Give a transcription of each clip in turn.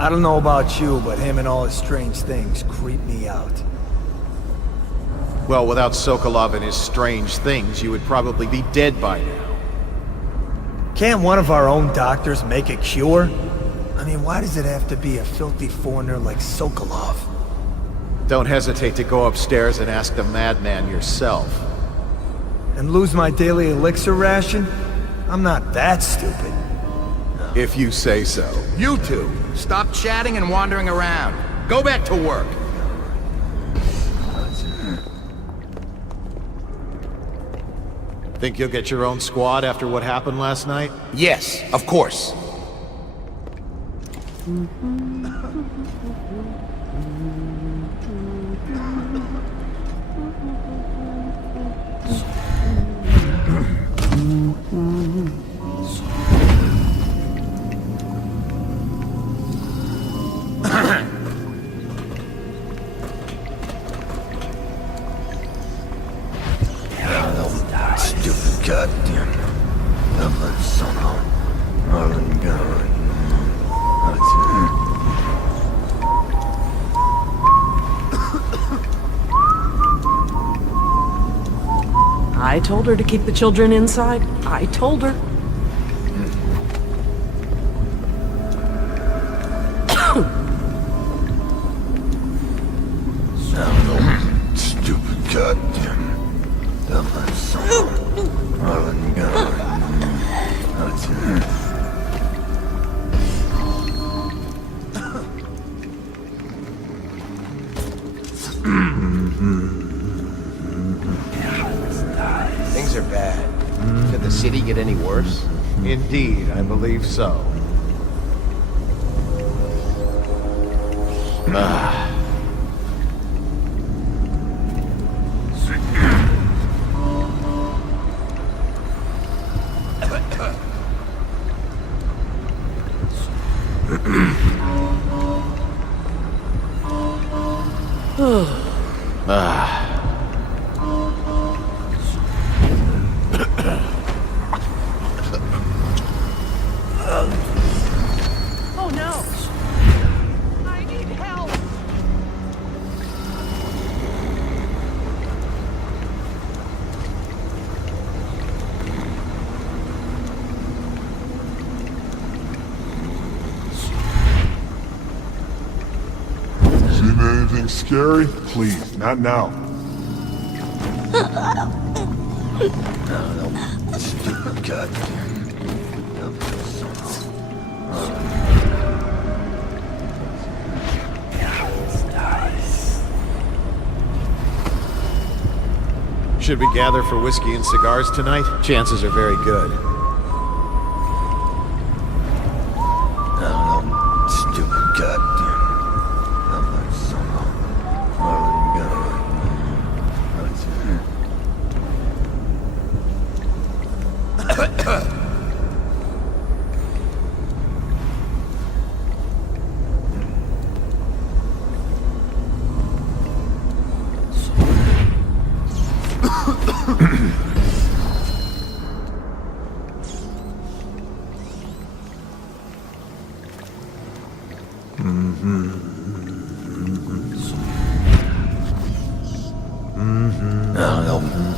I don't know about you, but him and all his strange things creep me out. Well, without Sokolov and his strange things, you would probably be dead by now. Can't one of our own doctors make a cure? I mean, why does it have to be a filthy foreigner like Sokolov? Don't hesitate to go upstairs and ask the madman yourself. And lose my daily elixir ration? I'm not that stupid. If you say so. You two, stop chatting and wandering around. Go back to work. Think you'll get your own squad after what happened last night? Yes, of course. Goddamn. I told her to keep the children inside. I told her. Stupid goddamn. Things are bad. Could the city get any worse? Indeed, I believe so. Oh no! I need help! Seen anything scary? Please, not now. Stupid goddamn. Should we gather for whiskey and cigars tonight? Chances are very good. Stupid goddamn.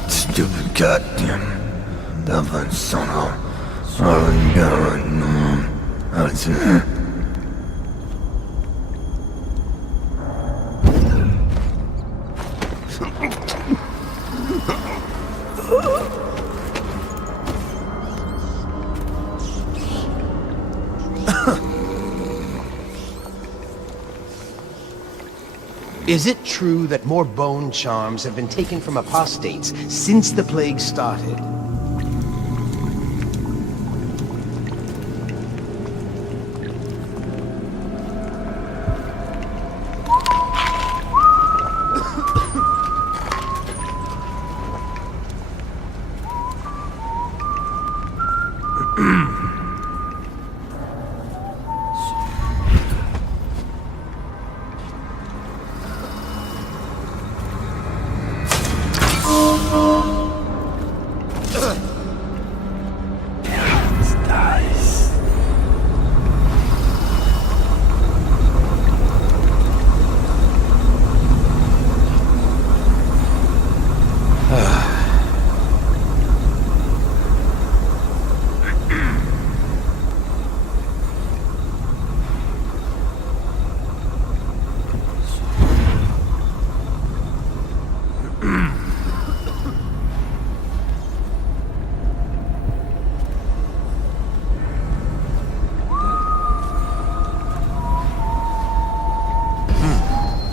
Stupid goddamn. That son of Is it true that more bone charms have been taken from apostates since the plague started?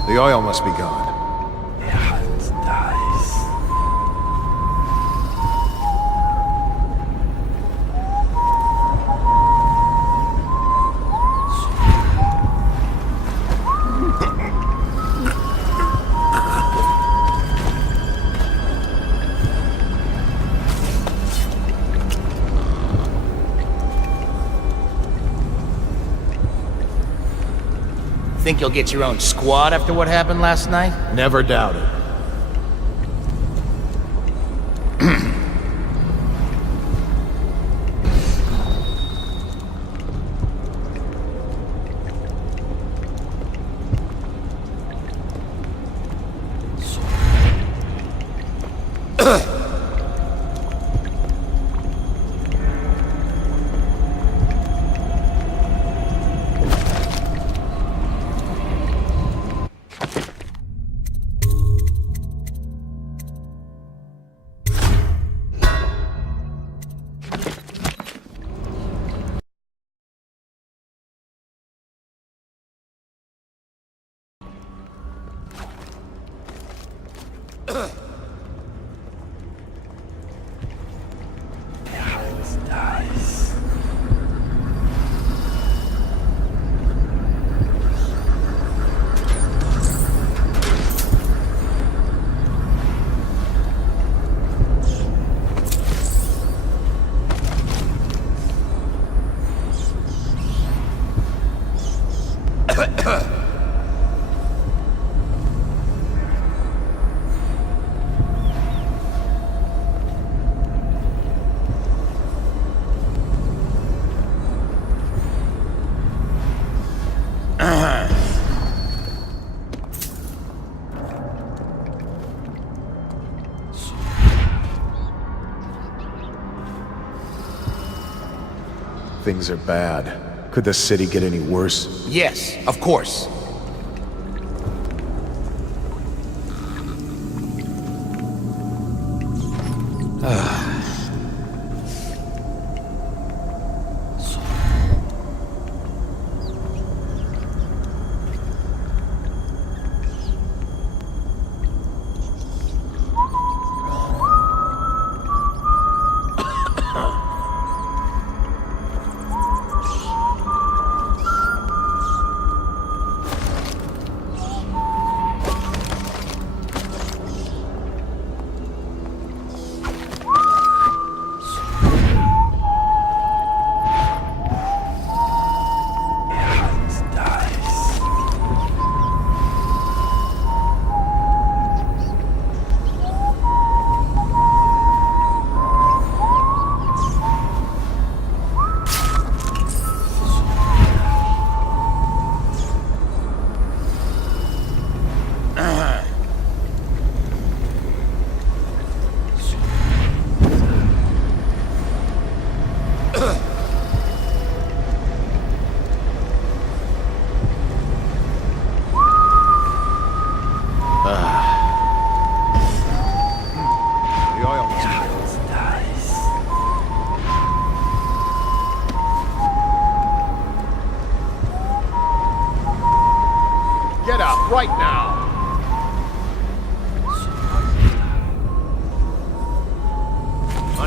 The oil must be gone. Think you'll get your own squad after what happened last night? Never doubt it. Things are bad. Could the city get any worse? Yes, of course.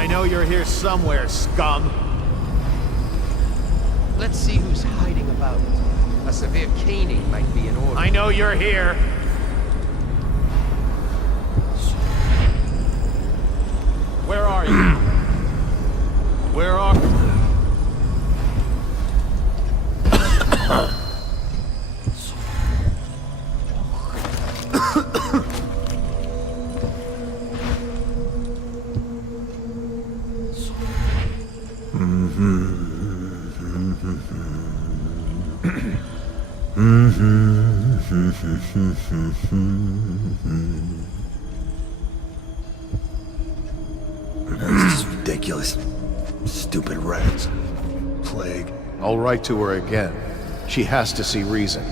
I know you're here somewhere, scum. Let's see who's hiding about. A severe caning might be in order. I know you're here. Where are you? Where are... This is ridiculous. Stupid rats. Plague. I'll write to her again. She has to see reason.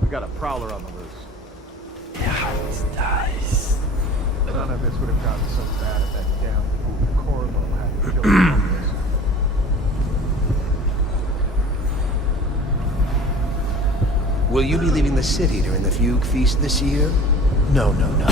We got a prowler on the loose. Nice. None of this would have gotten so bad if that damn fool Corvo hadn't killed Marcus. Will you be leaving the city during the Fugue Feast this year? No, no, no.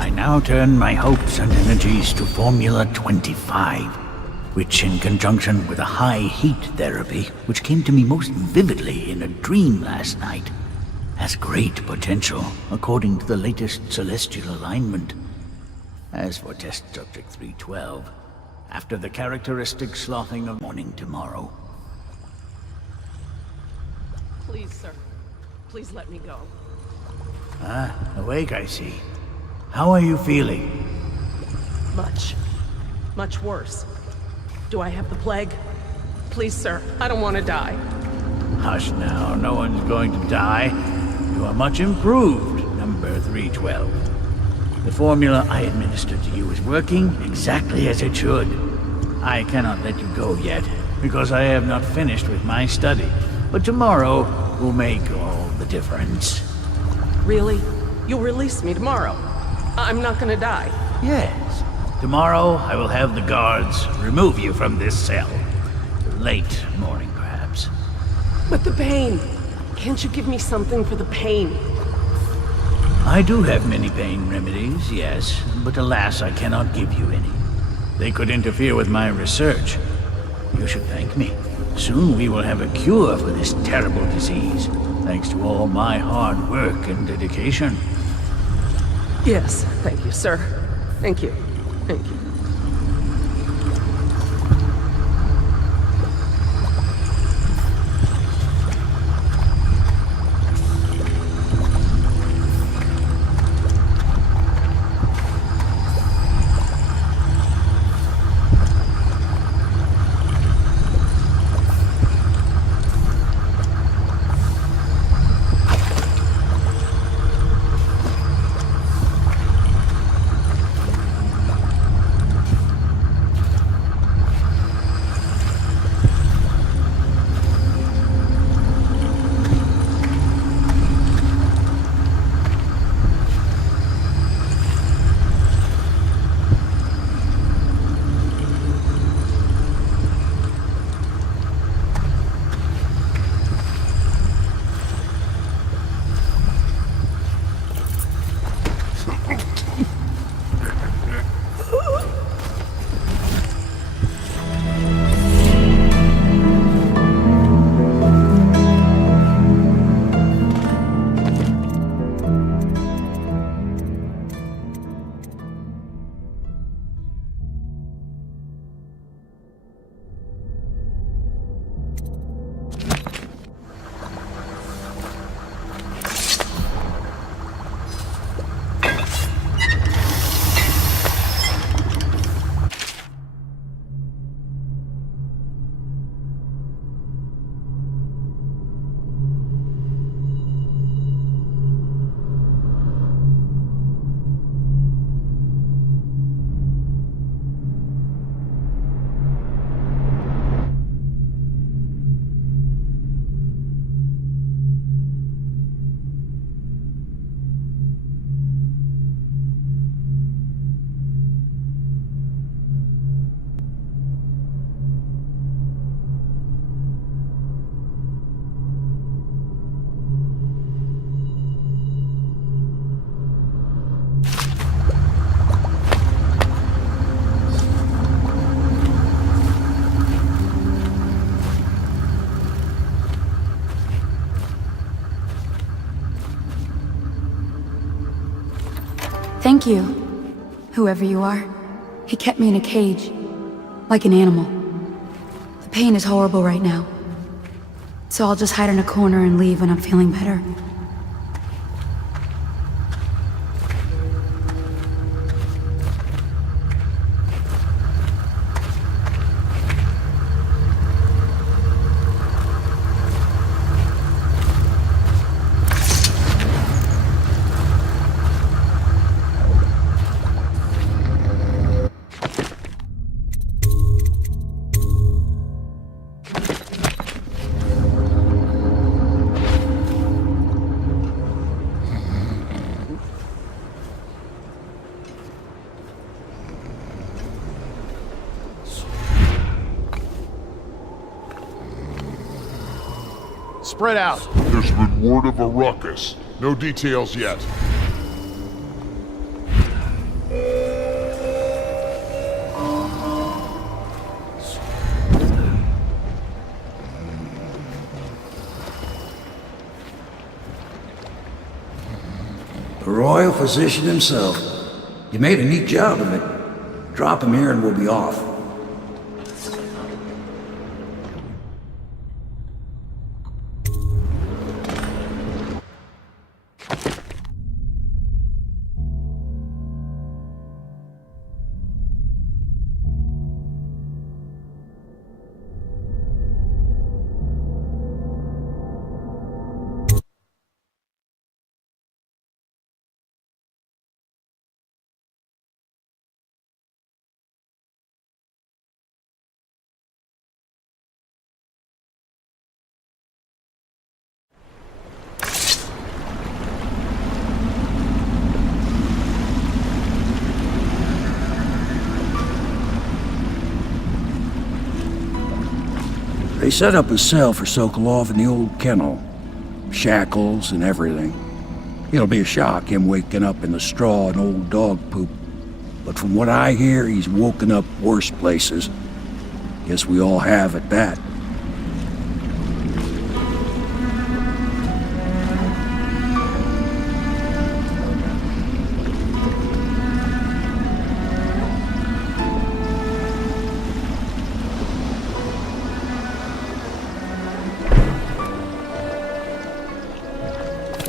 I now turn my hopes and energies to Formula 25, which in conjunction with a high heat therapy, which came to me most vividly in a dream last night, has great potential according to the latest celestial alignment. As for test subject 312, after the characteristic sloughing of morning tomorrow. Please, sir. Please let me go. Ah, awake, I see. How are you feeling? Much worse. Do I have the plague? Please, sir, I don't want to die. Hush now, no one's going to die. You are much improved, number 312. The formula I administered to you is working exactly as it should. I cannot let you go yet, because I have not finished with my study. But tomorrow will make all the difference. Really? You'll release me tomorrow? I'm not gonna die. Yes. Tomorrow I will have the guards remove you from this cell. Late morning, perhaps. But the pain! Can't you give me something for the pain? I do have many pain remedies, yes, but alas, I cannot give you any. They could interfere with my research. You should thank me. Soon we will have a cure for this terrible disease, thanks to all my hard work and dedication. Yes, thank you, sir. Thank you. Thank you. Thank you, whoever you are. He kept me in a cage, like an animal. The pain is horrible right now, so I'll just hide in a corner and leave when I'm feeling better. Spread out. There's been word of a ruckus. No details yet. The royal physician himself. You made a neat job of it. Drop him here and we'll be off. They set up a cell for Sokolov in the old kennel. Shackles and everything. It'll be a shock, him waking up in the straw and old dog poop. But from what I hear, he's woken up worse places. Guess we all have at that.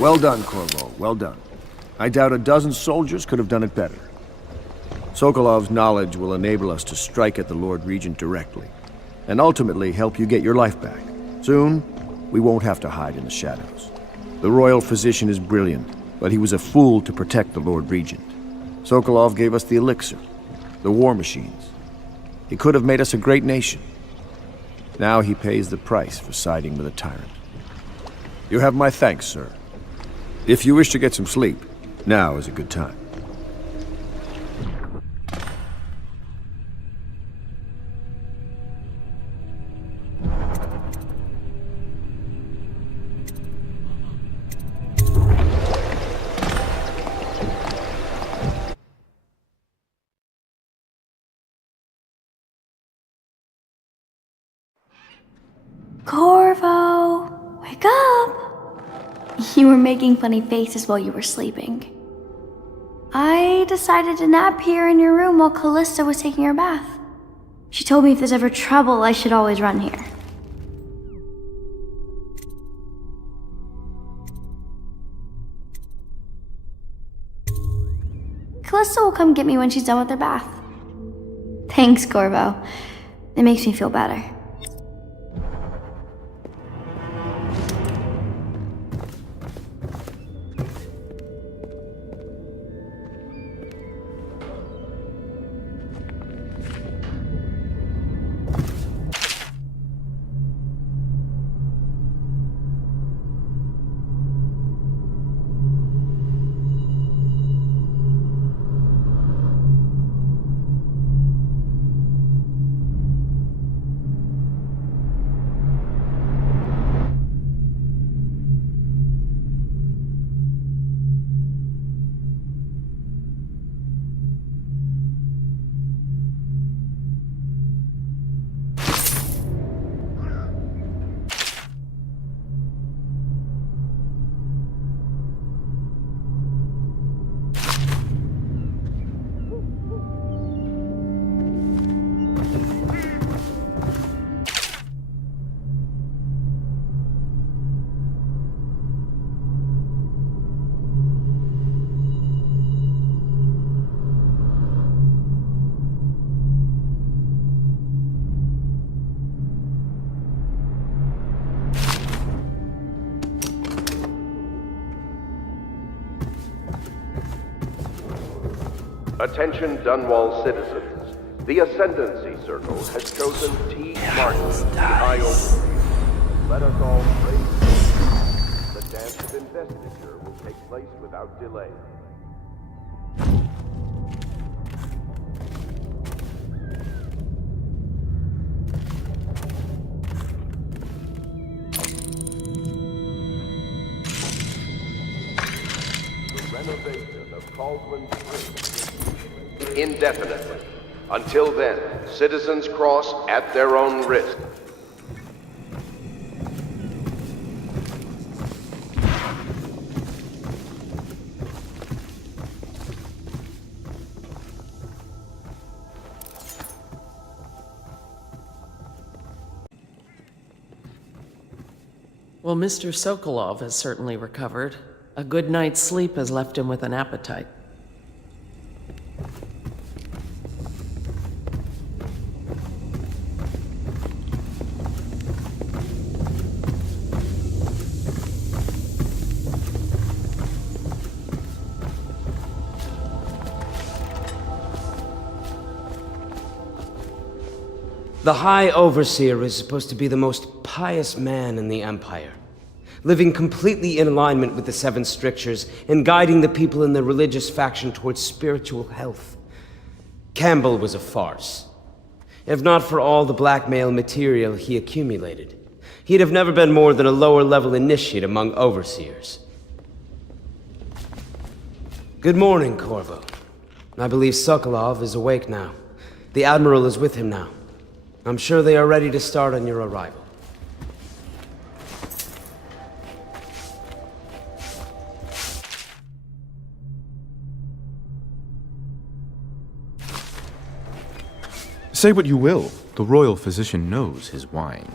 Well done, Corvo, well done. I doubt a dozen soldiers could have done it better. Sokolov's knowledge will enable us to strike at the Lord Regent directly, and ultimately help you get your life back. Soon, we won't have to hide in the shadows. The royal physician is brilliant, but he was a fool to protect the Lord Regent. Sokolov gave us the elixir, the war machines. He could have made us a great nation. Now he pays the price for siding with a tyrant. You have my thanks, sir. If you wish to get some sleep, now is a good time. Corvo, wake up! You were making funny faces while you were sleeping. I decided to nap here in your room while Callista was taking her bath. She told me if there's ever trouble, I should always run here. Callista will come get me when she's done with her bath. Thanks, Corvo. It makes me feel better. Attention Dunwall citizens. The Ascendancy Circle has chosen T. Martin, the IO. Let us all praise. The dance of investiture will take place without delay. The renovation of Caldwin Springs indefinitely. Until then, citizens cross at their own risk. Well, Mr. Sokolov has certainly recovered. A good night's sleep has left him with an appetite. The High Overseer is supposed to be the most pious man in the Empire, living completely in alignment with the Seven Strictures and guiding the people in the religious faction towards spiritual health. Campbell was a farce. If not for all the blackmail material he accumulated, he'd have never been more than a lower-level initiate among Overseers. Good morning, Corvo. I believe Sokolov is awake now. The Admiral is with him now. I'm sure they are ready to start on your arrival. Say what you will, the royal physician knows his wine.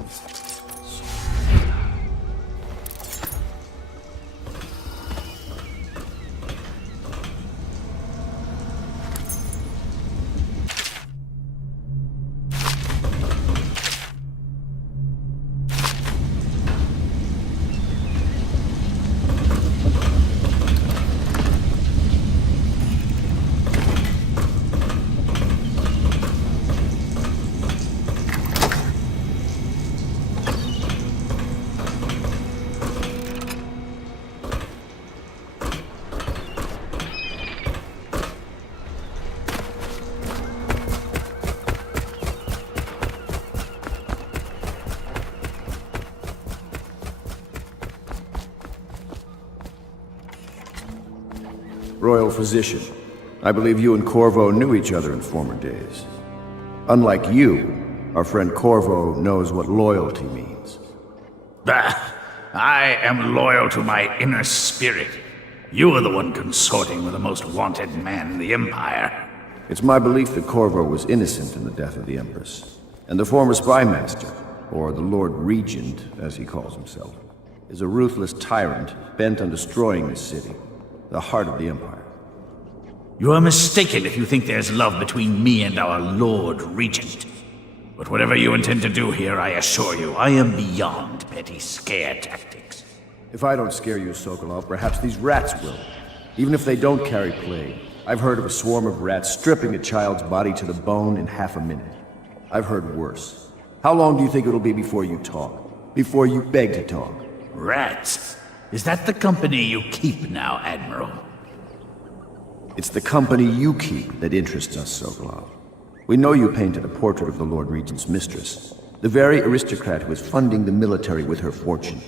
Royal Physician, I believe you and Corvo knew each other in former days. Unlike you, our friend Corvo knows what loyalty means. Bah! I am loyal to my inner spirit. You are the one consorting with the most wanted man in the Empire. It's my belief that Corvo was innocent in the death of the Empress, and the former spy master, or the Lord Regent, as he calls himself, is a ruthless tyrant bent on destroying this city, the heart of the Empire. You are mistaken if you think there's love between me and our Lord Regent. But whatever you intend to do here, I assure you, I am beyond petty scare tactics. If I don't scare you, Sokolov, perhaps these rats will. Even if they don't carry plague. I've heard of a swarm of rats stripping a child's body to the bone in half a minute. I've heard worse. How long do you think it'll be before you talk? Before you beg to talk? Rats? Is that the company you keep now, Admiral? It's the company you keep that interests us, Sokolov. We know you painted a portrait of the Lord Regent's mistress, the very aristocrat who is funding the military with her fortune.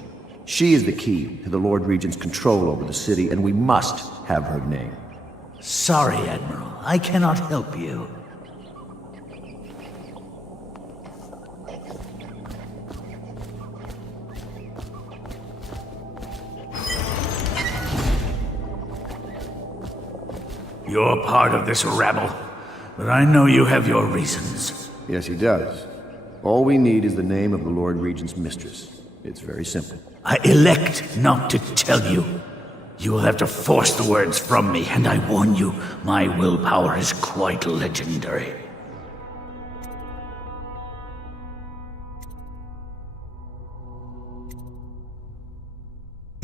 She is the key to the Lord Regent's control over the city, and we must have her name. Sorry, Admiral. I cannot help you. You're part of this rabble, but I know you have your reasons. Yes, he does. All we need is the name of the Lord Regent's mistress. It's very simple. I elect not to tell you. You will have to force the words from me, and I warn you, my willpower is quite legendary.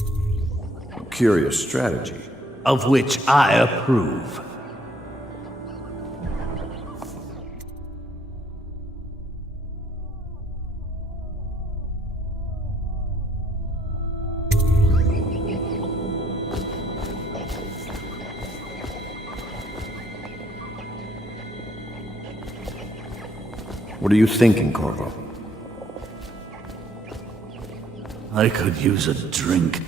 A curious strategy. Of which I approve. What are you thinking, Corvo? I could use a drink.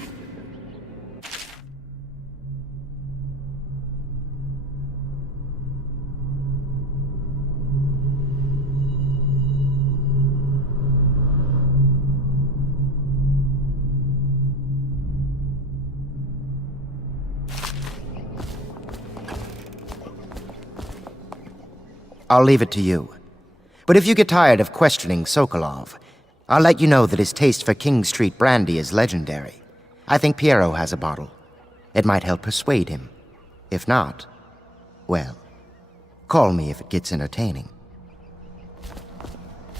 I'll leave it to you. But if you get tired of questioning Sokolov, I'll let you know that his taste for King Street brandy is legendary. I think Piero has a bottle. It might help persuade him. If not, well, call me if it gets entertaining.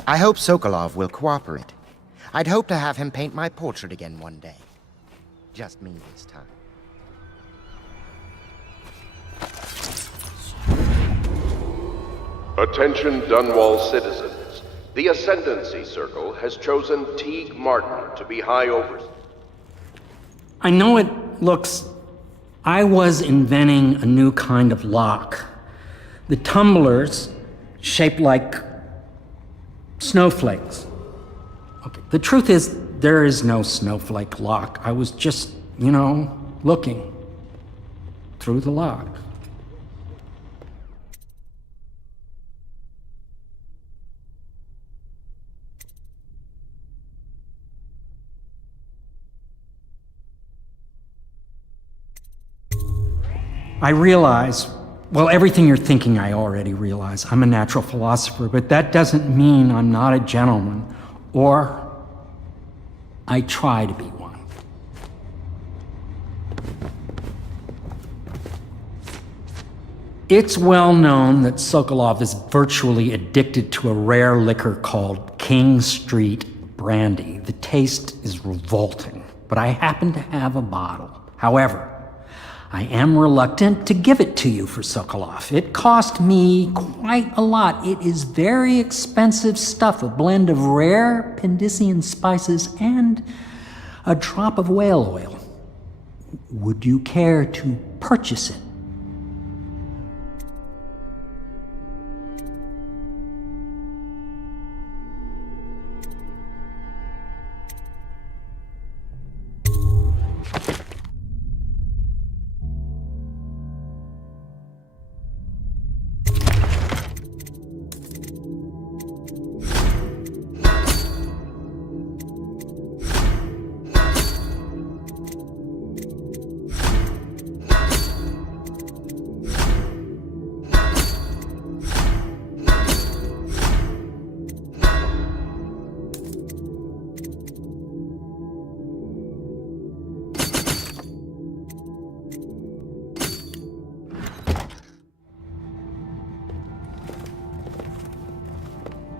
I hope Sokolov will cooperate. I'd hope to have him paint my portrait again one day. Just me this time. Attention Dunwall citizens. The Ascendancy Circle has chosen Teague Martin to be High Overseer. I know it looks... I was inventing a new kind of lock. The tumblers, shaped like snowflakes. Okay, the truth is, there is no snowflake lock. I was just, looking through the lock. I realize, well, everything you're thinking I already realize. I'm a natural philosopher, but that doesn't mean I'm not a gentleman, or I try to be one. It's well known that Sokolov is virtually addicted to a rare liquor called King Street brandy. The taste is revolting, but I happen to have a bottle. However, I am reluctant to give it to you for Sokolov. It cost me quite a lot. It is very expensive stuff, a blend of rare Pendician spices and a drop of whale oil. Would you care to purchase it?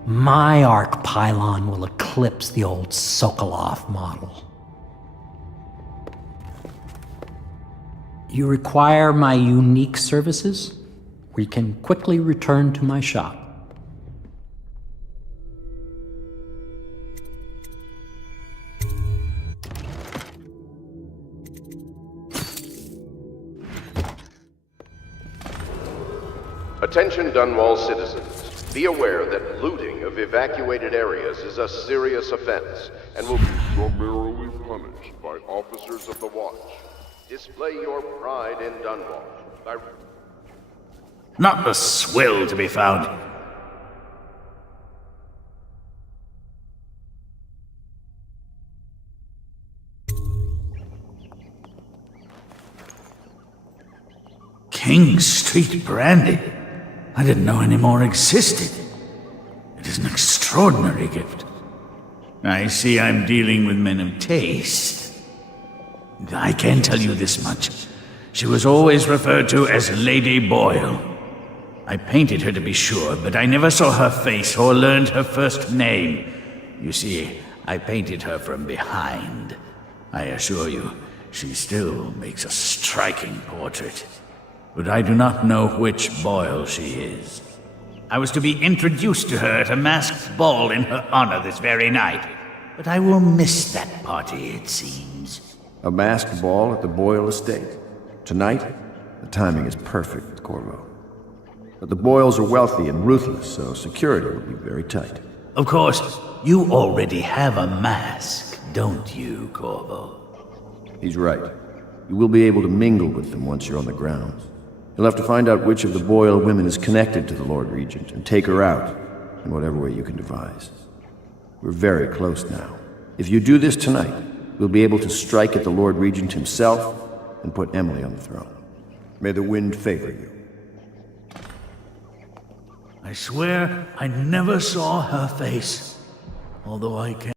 My arc pylon will eclipse the old Sokolov model. You require my unique services? We can quickly return to my shop. Attention Dunwall citizens. Be aware that looting of evacuated areas is a serious offense and will be summarily punished by officers of the watch. Display your pride in Dunwall by... Not the swill to be found. King Street brandy? I didn't know any more existed. It is an extraordinary gift. I see I'm dealing with men of taste. I can tell you this much. She was always referred to as Lady Boyle. I painted her to be sure, but I never saw her face or learned her first name. You see, I painted her from behind. I assure you, she still makes a striking portrait. But I do not know which Boyle she is. I was to be introduced to her at a masked ball in her honor this very night. But I will miss that party, it seems. A masked ball at the Boyle estate. Tonight, the timing is perfect, Corvo. But the Boyles are wealthy and ruthless, so security will be very tight. Of course, you already have a mask, don't you, Corvo? He's right. You will be able to mingle with them once you're on the grounds. You'll have to find out which of the Boyle women is connected to the Lord Regent and take her out in whatever way you can devise. We're very close now. If you do this tonight, we'll be able to strike at the Lord Regent himself and put Emily on the throne. May the wind favor you. I swear I never saw her face. Although I can